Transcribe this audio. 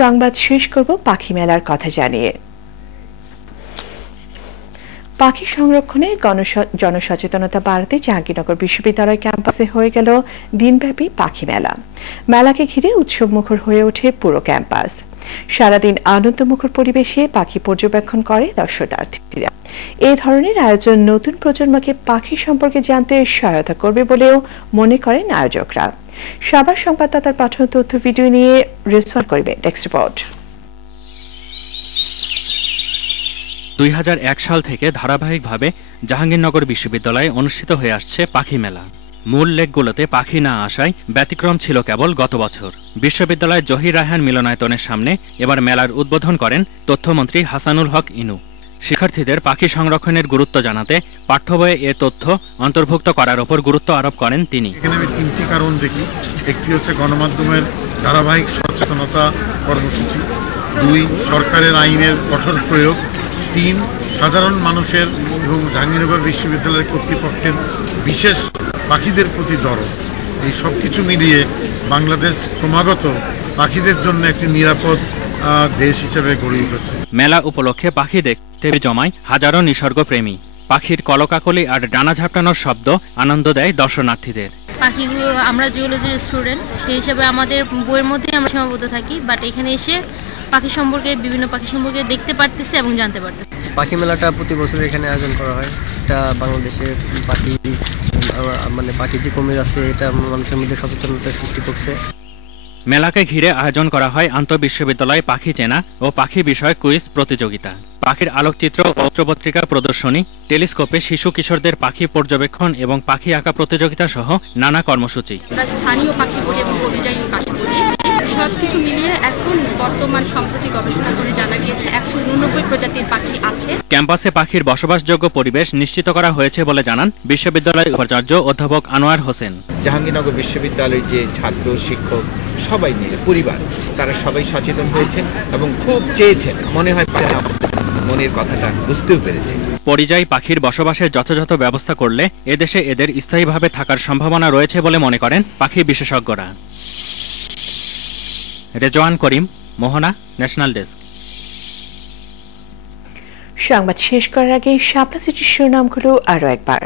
সংবাদ শেষ করব পাখি মেলার কথা জানিয়ে। পাখি সংরক্ষণে জনসচেতনতা বাড়াতে জাহাঙ্গীরনগর বিশ্ববিদ্যালয় ক্যাম্পাসে হয়ে গেল দিনব্যাপী পাখি মেলা। মেলাকে ঘিরে উৎসবমুখর হয়ে ওঠে পুরো ক্যাম্পাস। সারাদিন আনন্দমুখর পরিবেশে পাখি পর্যবেক্ষণ করে দর্শনার্থীরা। এই ধরনের আয়োজন নতুন প্রজন্মকে পাখি সম্পর্কে জানতে সহায়তা করবে বলেও মনে করেন আয়োজকরা। সাবার সংবাদদাতার পাঠানো তথ্য ভিডিও নিয়ে রেসপন্ড করবে ডেস্ক রিপোর্ট। দুই হাজার এক সাল থেকে ধারাবাহিকভাবে জাহাঙ্গীরনগর বিশ্ববিদ্যালয়ে অনুষ্ঠিত হয়ে আসছে পাখি মেলা। মূল লেকগুলোতে পাখি না আসায় ব্যতিক্রম ছিল কেবল গত বছর। বিশ্ববিদ্যালয়ের জহির রায়হান মিলনায়তনের সামনে এবার মেলার উদ্বোধন করেন তথ্যমন্ত্রী হাসানুল হক ইনু। শিক্ষার্থীদের পাখি সংরক্ষণের গুরুত্ব জানাতে পাঠ্য বইয়ে এ তথ্য অন্তর্ভুক্ত করার ওপর গুরুত্ব আরোপ করেন তিনি। এখানে আমি তিনটি কারণ দেখি। একটি হচ্ছে গণমাধ্যমের ধারাবাহিক সচেতনতা কর্মসূচি। দুই, সরকারের আইনের কঠোর প্রয়োগ। তিন সাধারণ মানুষের এবং জাহাঙ্গীরনগর বিশ্ববিদ্যালয়ের কর্তৃপক্ষের বিশেষ পাখিদের প্রতি দরদ। এই সব কিছু মিলিয়ে বাংলাদেশ ক্রমাগত পাখিদের জন্য একটি নিরাপদ দেশ হিসেবে গড়ে উঠেছে। মেলা উপলক্ষে পাখি দেখতে জমায় হাজারো নিসর্গপ্রেমী। পাখির কলকাকলি আর ডানা ঝাপটানোর শব্দ আনন্দ দেয় দর্শনার্থীদের। পাখিগুলো আমরা জিওলজির স্টুডেন্ট সেই হিসাবে আমাদের বইয়ের মধ্যে আমরা সীমাবদ্ধ থাকি বাট এখানে এসে পাখি সম্পর্কে বিভিন্ন পাখি সম্পর্কে দেখতে পারতেছি এবং জানতে পারতেছি। পাখি মেলাটা প্রতি বছর এখানে আয়োজন করা হয়। এটা বাংলাদেশের পাখি মানে পাখি যে কমে যাচ্ছে এটা মানুষের মধ্যে সচেতনতা সৃষ্টি করছে। মেলাকে ঘিরে আয়োজন করা হয় আন্তঃবিশ্ববিদ্যালয় পাখি চেনা ও পাখি বিষয়ক কুইজ প্রতিযোগিতা। পাখির আলোকচিত্র ও পত্রপত্রিকা প্রদর্শনী টেলিস্কোপে শিশু কিশোরদের পাখি পর্যবেক্ষণ এবং পাখি আঁকা প্রতিযোগিতা সহ নানা কর্মসূচি। স্থানীয় পাখি বলি এবং পরিযায়ী পাখি সব কিছু মিলিয়ে এখন বর্তমান সম্প্রতি গবেষণা করে জানা গিয়েছে একশো উননব্বই প্রজাতির পাখি আছে। ক্যাম্পাসে পাখির বসবাসযোগ্য পরিবেশ নিশ্চিত করা হয়েছে বলে জানান বিশ্ববিদ্যালয়ের উপাচার্য অধ্যাপক আনোয়ার হোসেন। জাহাঙ্গীরনগর বিশ্ববিদ্যালয়ের যে ছাত্র শিক্ষক সবাই মিলে পরিবার তারা সবাই সচেতন হয়েছেন এবং খুব চেয়েছেন। মনে হয় মনের কথাটা বুঝতেও পেরেছে। পরিযায়ী পাখির বসবাসের যথাযথ ব্যবস্থা করলে এদেশে এদের স্থায়ীভাবে থাকার সম্ভাবনা রয়েছে বলে মনে করেন পাখি বিশেষজ্ঞরা। Rezwan Karim Mohona national desk. সংবাদ শেষ করার আগে শাপলা সিটির শিরোনামগুলো আরও একবার।